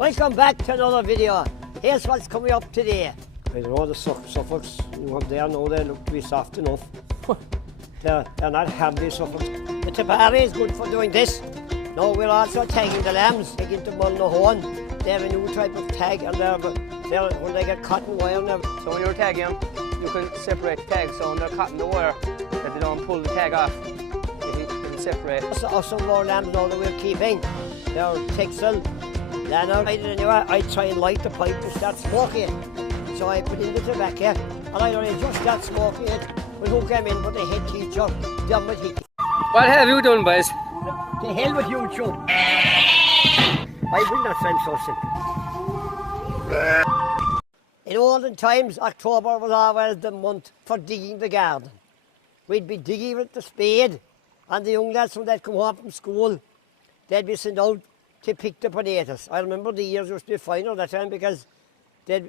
Welcome back to another video. Here's what's coming up today. I don't know, the Suffolks there now, they look to be soft enough. they're not heavy Suffolks. The Tipari is good for doing this. Now we're also tagging the lambs, taking them on the horn. They have a new type of tag, and when they get cotton wire. So when you're tagging them, you can separate the tags. So when they're cutting the wire, that they don't pull the tag off. You can separate. Some more lambs now that we're keeping, they're Texel. Then anyway, I try and light the pipe to start smoking it. So I put in the tobacco, and I only just start smoking it. When who came in but the head teacher, Dermot Hickey. What have you done, boys? The hell with you, Joe. I will not send so simple. In olden times, October was always the month for digging the garden. We'd be digging with the spade, and the young lads, when they'd come home from school, they'd be sent out to pick the potatoes. I remember the years used to be fine at that time because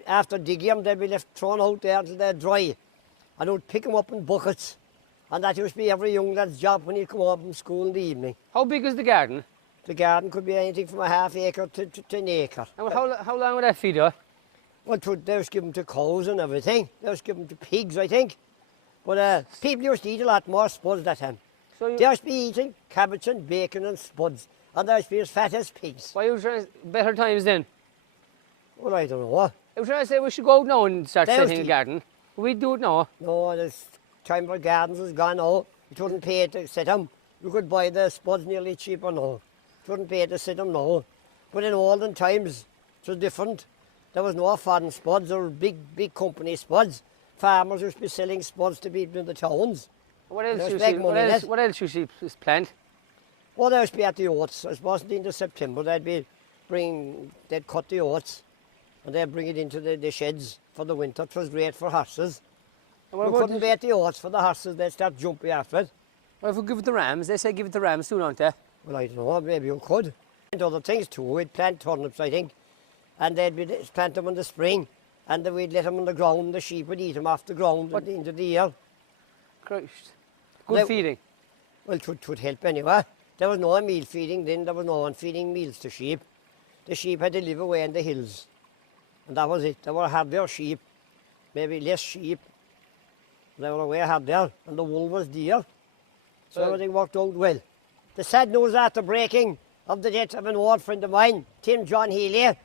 after digging them, they'd be left thrown out there until they're dry. And I would pick them up in buckets. And that used to be every young lad's job when he'd come home from school in the evening. How big is the garden? The garden could be anything from a half acre to an acre. And how long would that feed you? Well, they was given to cows and everything. They was given to pigs, I think. But people used to eat a lot more spuds that time. So they used to be eating cabbage and bacon and spuds. And they used to be as fat as pigs. Why are you trying to, better times then? Well, I don't know. I was trying to say we should go out now and start setting a garden. We do it now. No, this time for gardens is gone now. It wouldn't pay to set them. You could buy the spuds nearly cheaper now. It wouldn't pay to set them now. But in olden times, it was different. There was no foreign spuds or big company spuds. Farmers used to be selling spuds to people in the towns. What else you see? What else you see is plant? Well, there used to be at the oats. It wasn't into September. They'd cut the oats and they'd bring it into the sheds for the winter. It was great for horses. You couldn't bait the oats for the horses. They'd start jumping after it. Well, if we give it to rams, they say give it to rams too, don't they? Well, I don't know. Maybe you could. And other things too. We'd plant turnips, I think. And they'd plant them in the spring. And then we'd let them on the ground. The sheep would eat them off the ground at the end of the year. Christ. Good feeding. Well, it would help anyway. There was no meal feeding then. There was no one feeding meals to sheep. The sheep had to live away in the hills. And that was it. They were their sheep. Maybe less sheep. They were away there. And the wool was dear. So everything worked out well. The sad news after breaking of the death of an old friend of mine, Tim John Healy.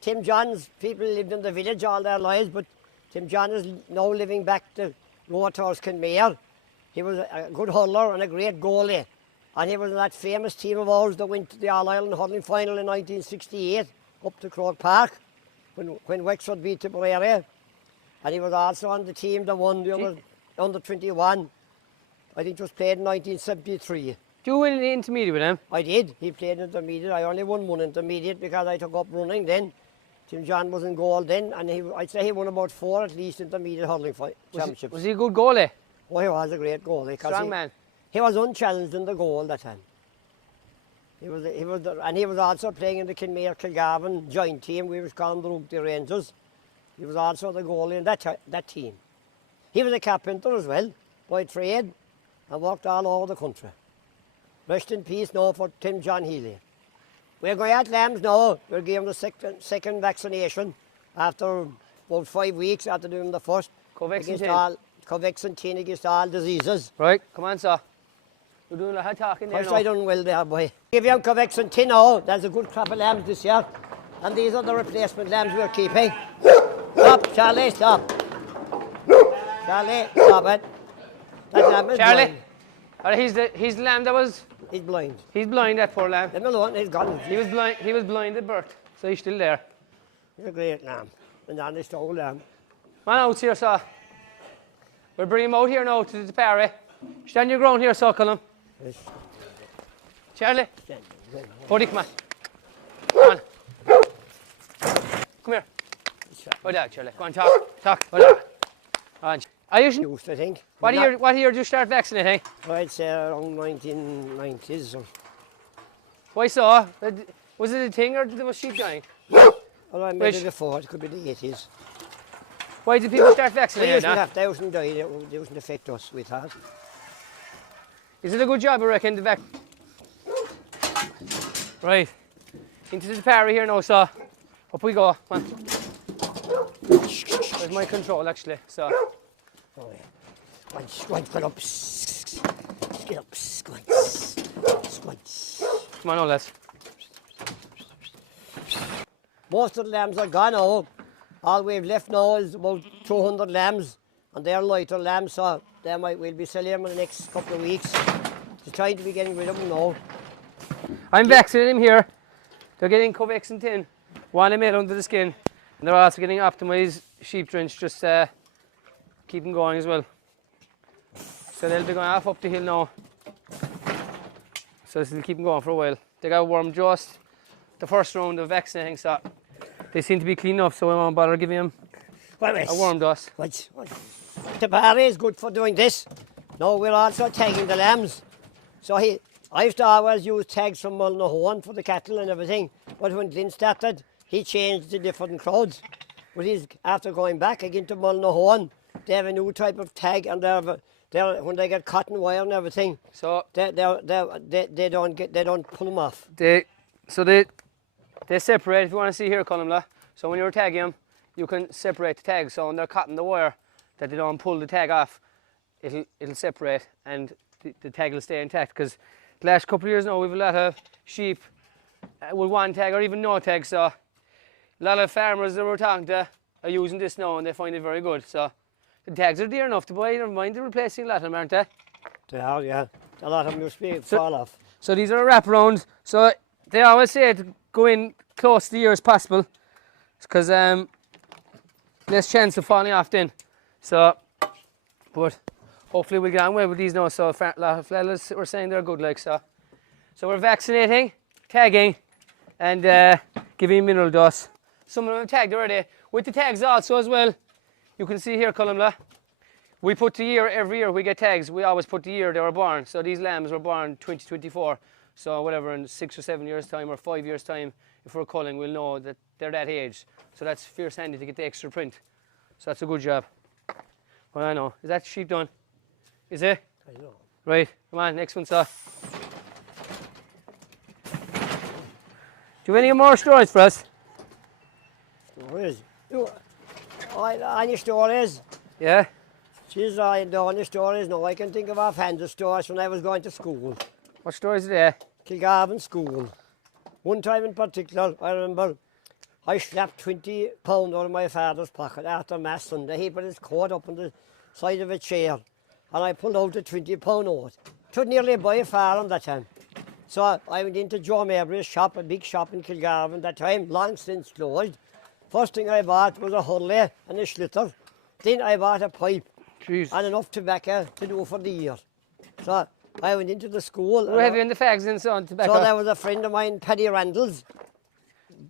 Tim John's people lived in the village all their lives, but Tim John is now living back to Rotor's Kenmare. He was a good hurler and a great goalie. And he was in that famous team of ours that went to the All-Ireland hurling final in 1968 up to Croke Park when Wexford beat Tipperary. And he was also on the team that won the under 21. I think it was played in 1973. Did you win the intermediate with him? I did. He played intermediate. I only won one intermediate because I took up running then. Tim John was in goal then, and I'd say he won about 4 at least intermediate hurling championships. Was he a good goalie? Oh, he was a great goalie. Strong man. He was unchallenged in the goal that time. He was also playing in the Kenmare-Kilgarvan joint team. We was called the Rugby Rangers. He was also the goalie in that team. He was a carpenter as well, by trade, and worked all over the country. Rest in peace now for Tim John Healy. We're going at lambs now. We're giving the second vaccination after about 5 weeks after doing the first. Covaxin against all diseases. Right, come on, sir. We're doing a hot talking there now. I done well there, boy. Give you Covaxin now. There's a good crop of lambs this year. And these are the replacement lambs we're keeping. Stop, Charlie, stop. Charlie, stop it. That lamb is blind. He's the lamb that was... He's blind. He's blind, that poor lamb. Leave him alone, he's gone. He was blind at birth, so he's still there. He's a great lamb. An honest old lamb. Man out here, sir. We'll bring him out here now to the Tipari. Stand your ground here, sir, Colin. Yes. Charlie. Buddy, come on. Come on. Come here. Go down, Charlie. Go on, talk. Go down. On. I think. What year did you start vaccinating? I'd say around 1990s. Why so? Was it a thing or was sheep dying? Well, I made it before. It could be the 80s. Why did people start vaccinating? They wouldn't die. They wouldn't affect us with that. Is it a good job, I reckon, the Right. Into the Tipari here now, so Up we go, come on. There's my control actually, so. Oh yeah. Squad, get up. Get up, squad. Come on now, lads. Most of the lambs are gone now. All we've left now is about 200 lambs, and they're lighter lambs, so we'll be selling them in the next couple of weeks. We're trying to be getting rid of them now. I'm vaccinating them here. They're getting Covaxin 1 ml under the skin, and they're also getting optimized sheep drench, just keep them going as well. So they'll be going off up the hill now. So this will keep them going for a while. They got warm just the first round of vaccinating, so they seem to be clean enough, so we won't bother giving them a warm dose. The Barry is good for doing this. Now we're also tagging the lambs. So I used to always use tags from Mullinahone for the cattle and everything, but when Glenn started, he changed the different crowds. But he's after going back again to Mullinahone, they have a new type of tag, and when they get cotton wire and everything, so they don't pull them off. They separate. If you want to see here, Columla. So when you're tagging them, you can separate the tags. So when they're cutting the wire, that they don't pull the tag off, it'll separate and the tag will stay intact. Because the last couple of years now, we've a lot of sheep with one tag or even no tag. So a lot of farmers that we're talking to are using this now, and they find it very good. So the tags are dear enough to buy. Never mind, they're replacing a lot of them, aren't they? They are, yeah. A lot of them just fall off. So these are a wraparound. So they always say to go in close to the ear as possible, because less chance of falling off then. So, but hopefully we'll get on well with these now. So a lot of fellas were saying they're good, like so. So we're vaccinating, tagging, and giving a mineral dose. Some of them have tagged already. With the tags also as well, you can see here, Columla, we put the year every year we get tags. We always put the year they were born. So these lambs were born 2024. So whatever, in 6 or 7 years' time or 5 years' time, if we're culling, we'll know that they're that age. So that's fierce handy to get the extra print. So that's a good job. Well, I know. Is that sheep done? Is it? I know. Right. Come on, next one, sir. Do you have any more stories for us? Stories? Any stories? Yeah? Jeez, I don't any stories. No, I can think of offhand the stories when I was going to school. What stories are there? Kilgarvan School. One time in particular, I remember I slapped £20 out of my father's pocket after Mass Sunday. He put his coat up on the side of a chair, and I pulled out the £20 note. Could nearly buy a farm that time. So I went into Joe Mabry's shop, a big shop in Kilgarvan that time, long since closed. First thing I bought was a hurley and a schlitter. Then I bought a pipe. Jeez. And enough tobacco to do for the year. So I went into the school. We're heavy in the fags and so on, tobacco. So there was a friend of mine, Paddy Randalls,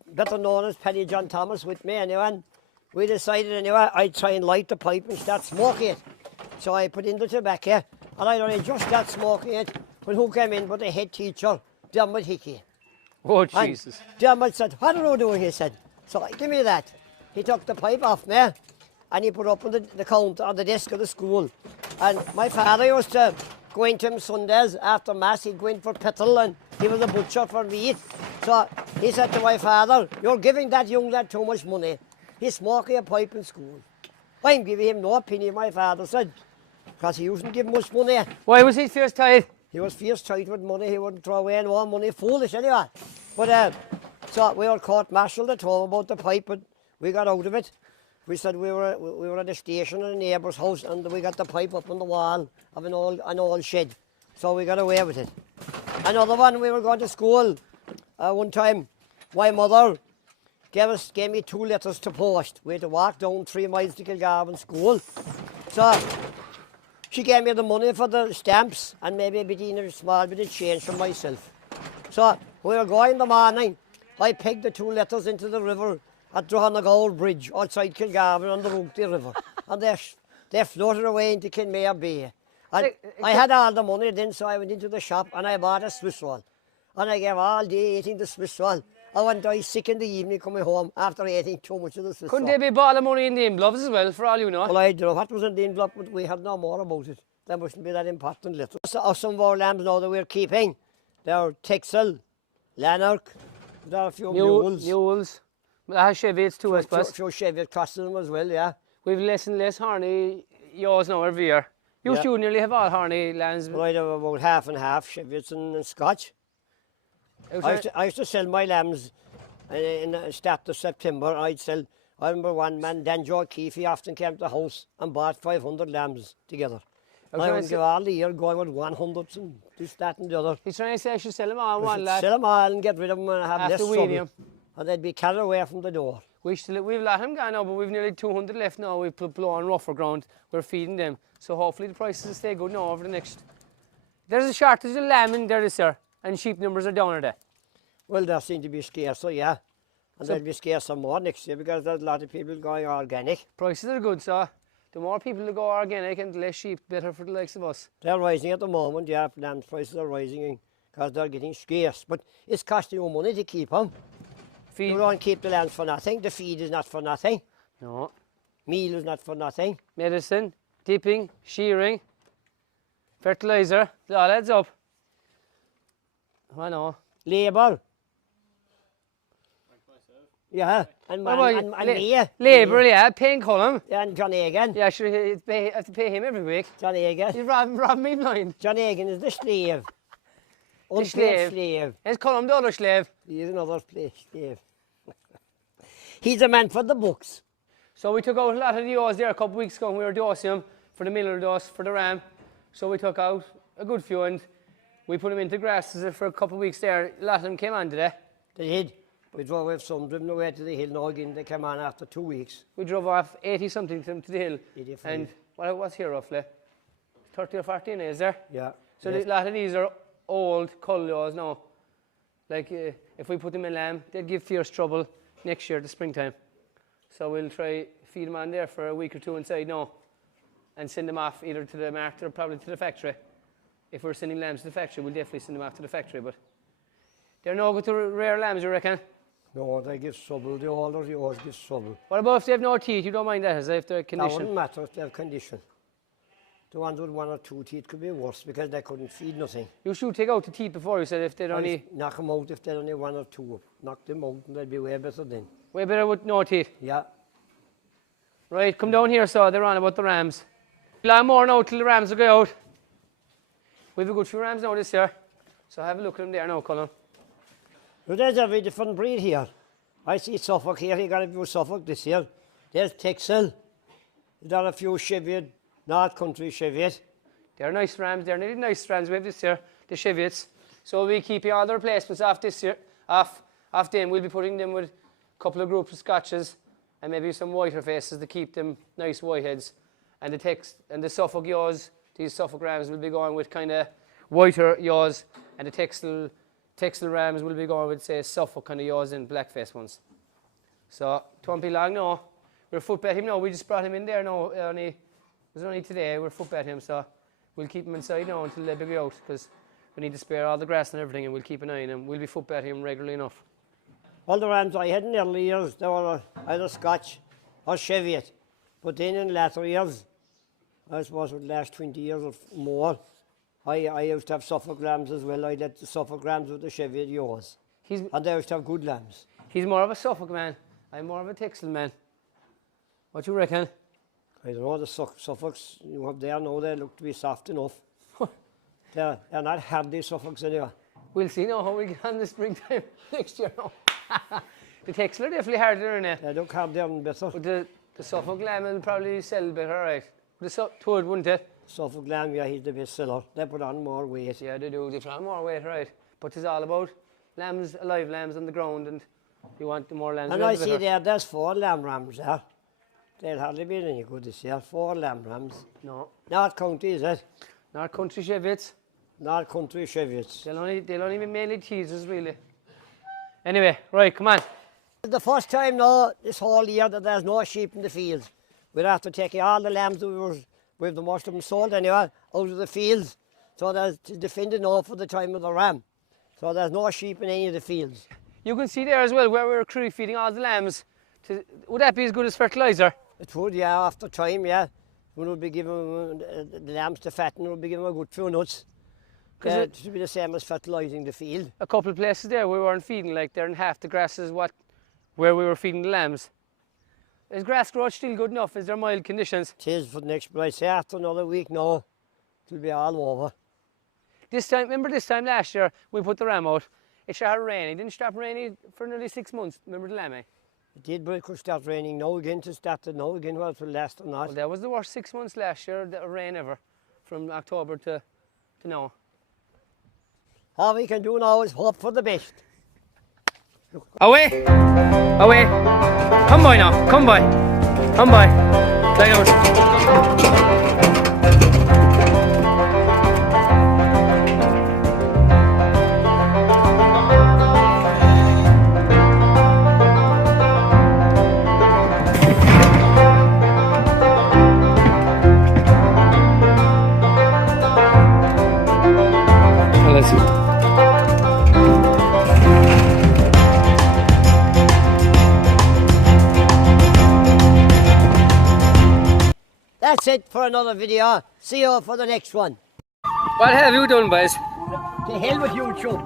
better known as Paddy John Thomas, with me anyway. And we decided anyway I'd try and light the pipe and start smoking it. So I put in the tobacco, and I'd only just start smoking it when who came in but the head teacher, Dermot Hickey. Oh, Jesus. And Dermot said, "What are you doing?" he said. So give me that. He took the pipe off me, and he put it up on the counter on the desk of the school. And my father used to go into him Sundays after Mass. He'd go in for petrol, and he was a butcher for meat. So he said to my father, "You're giving that young lad too much money. He's smoking a pipe in school." I'm giving him no penny, my father said, because he usedn't give much money. Why was he fierce tight? He was fierce tight with money. He wouldn't throw away no money. Foolish anyway. But so we were court-martialed at home about the pipe, but we got out of it. We said we were at a station in a neighbour's house, and we got the pipe up on the wall of an old shed. So we got away with it. Another one, we were going to school one time. My mother gave me 2 letters to post. We had to walk down 3 miles to Kilgarvan School. So she gave me the money for the stamps and maybe a small bit of change for myself. So we were going in the morning. I pegged the 2 letters into the river at Droghnagold Bridge outside Kilgarvan on the Rugty River. And they floated away into Kinmare Bay. And I had all the money then, so I went into the shop and I bought a Swiss roll. And I gave all day eating the Swiss roll. I went die sick in the evening coming home after eating too much of the Swiss roll. Couldn't they be ball of money in the envelopes as well, for all you know? Well, I don't know what was in the envelope, but we had no more about it. There mustn't be that important letter. So, some of our lambs now that we're keeping, they're Texel, Lanark, there are a few mules. Mules. That has Chevys too, I suppose. Few Chevy across them as well, yeah. We've less and less horny yaws now every year. You Yeah. two nearly have all horny lambs. Well, I'd have about half and half, Chevies and Scotch. I used to sell my lambs in the start of September. I remember one man, Dan Joe Keefe, he often came to the house and bought 500 lambs together. I would give all the year going with 100 and this, that and the other. He's trying to say I should sell them all in one lot. Sell them all and get rid of them and have less trouble. And they'd be carried away from the door. We've let him go now, but we've nearly 200 left now. We've put blow on rougher ground. We're feeding them. So hopefully the prices will stay good now over the next... There's a shortage of lamb in there this year, and sheep numbers are down there. Well, they seem to be scarcer, yeah. And they'll be scarcer more next year because there's a lot of people going organic. Prices are good, so the more people that go organic and the less sheep, better for the likes of us. They're rising at the moment, yeah. Lamb prices are rising because they're getting scarce. But it's costing you money to keep them. You don't keep the lambs for nothing. The feed is not for nothing. No. Meal is not for nothing. Medicine, dipping, shearing, fertiliser, it all adds up. I know. Labour. Yeah, and Labour, yeah, paying Colum. Yeah, and John Egan. Yeah, sure, I have to pay him every week. John Egan. You robbed me blind. John Egan is the slave. The slave. Is Colum the other slave? He's another slave. He's a man for the books. So we took out a lot of the ewes there a couple of weeks ago when we were dosing them for the miller dose for the ram. So we took out a good few and we put them into grasses for a couple of weeks there. A lot of them came on today. They did. We drove away some, driven away to the hill now again. They came on after 2 weeks. We drove off 80 something to the hill. 85. And what's here roughly? 30 or 40 is there? Yeah. So a lot of these are old cull ewes now. Like if we put them in lamb, they'd give fierce trouble next year, the springtime. So we'll try feed them on there for a week or two inside now and send them off either to the market or probably to the factory. If we're sending lambs to the factory, we'll definitely send them off to the factory, but they're no good to rare lambs, you reckon? No, they give trouble. The older the ewes give trouble. What about if they have no teeth? You don't mind that, as if they're condition? That wouldn't matter if they have condition. The ones with 1 or 2 teeth could be worse because they couldn't feed nothing. You should take out the teeth before you said if they'd only... Knock them out if they're only 1 or 2. Knock them out and they'd be way better then. Way better with no teeth? Yeah. Right, come down here so they're on about the rams. A lot more now till the rams will go out. We've a good few rams now this year. So have a look at them there now, Colin. Well, there's every different breed here. I see Suffolk here. He got a few Suffolk this year. There's Texel. There's got a few Cheviot, North Country Cheviot. They're nice rams. They're really nice rams we have this year, the Cheviots. So we'll keep all the replacements off this year, off them. We'll be putting them with a couple of groups of Scotches and maybe some whiter faces to keep them nice white heads. And the Suffolk yaws, these Suffolk rams will be going with kind of whiter yaws, and the Texel rams will be going with, say, Suffolk kind of yaws and black-faced ones. So, it won't be long now. We're footbed him now. We just brought him in there now. It was only today. We're footbed him, so we'll keep him inside now until they go out because we need to spare all the grass and everything, and we'll keep an eye on him. We'll be footbed him regularly enough. All the rams I had in early years, they were either Scotch or Cheviot. But then in latter years, I suppose in the last 20 years or more, I used to have Suffolk lambs as well. I let the Suffolk lambs with the Cheviot yaws. And they used to have good lambs. He's more of a Suffolk man. I'm more of a Texel man. What do you reckon? I don't know, the Suffolks you have there now, they look to be soft enough. they're not hardy Suffolks anyway. We'll see now how we get on the springtime next year now. The Texel are definitely harder, isn't it? They look harder and better. But the Suffolk lamb will probably sell better, right? The Toad, wouldn't it? Suffolk lamb, yeah, he's the best seller. They put on more weight. Yeah, they do. They put on more weight, right? But it's all about lambs, alive lambs on the ground, and you want the more lambs. And I see there's 4 lamb rams there. They'll hardly be any good this year. 4 lamb rams. No. North County, is it? North Country Cheviots. North Country Cheviots. They'll only be mainly teasers, really. Anyway, right, come on. The first time now, this whole year, that there's no sheep in the fields. We'd have to take all the lambs that we've the most of them sold anyway, out of the fields. So there's to defend it now for the time of the ram. So there's no sheep in any of the fields. You can see there as well where we're crew feeding all the lambs. Would that be as good as fertiliser? It would, yeah, after time, yeah. We would be giving the lambs to fatten, we'll be giving them a good few nuts. It should be the same as fertilising the field. A couple of places there we weren't feeding, like they're in half the grasses what where we were feeding the lambs. Is grass growth still good enough? Is there mild conditions? It is for the next, but I say after another week now, it'll be all over. This time, remember this time last year, we put the ram out. It started raining. It didn't stop raining for nearly 6 months. Remember the lamb, eh? It did, but it could start raining now again to start it now again, whether it will last or not. Well, that was the worst 6 months last year, the rain ever, from October to now. All we can do now is hope for the best. Away! Away! Come by now, come by. Come by. Lie down. Let's see. That's it for another video. See you for the next one. What have you done, boys? To hell with YouTube.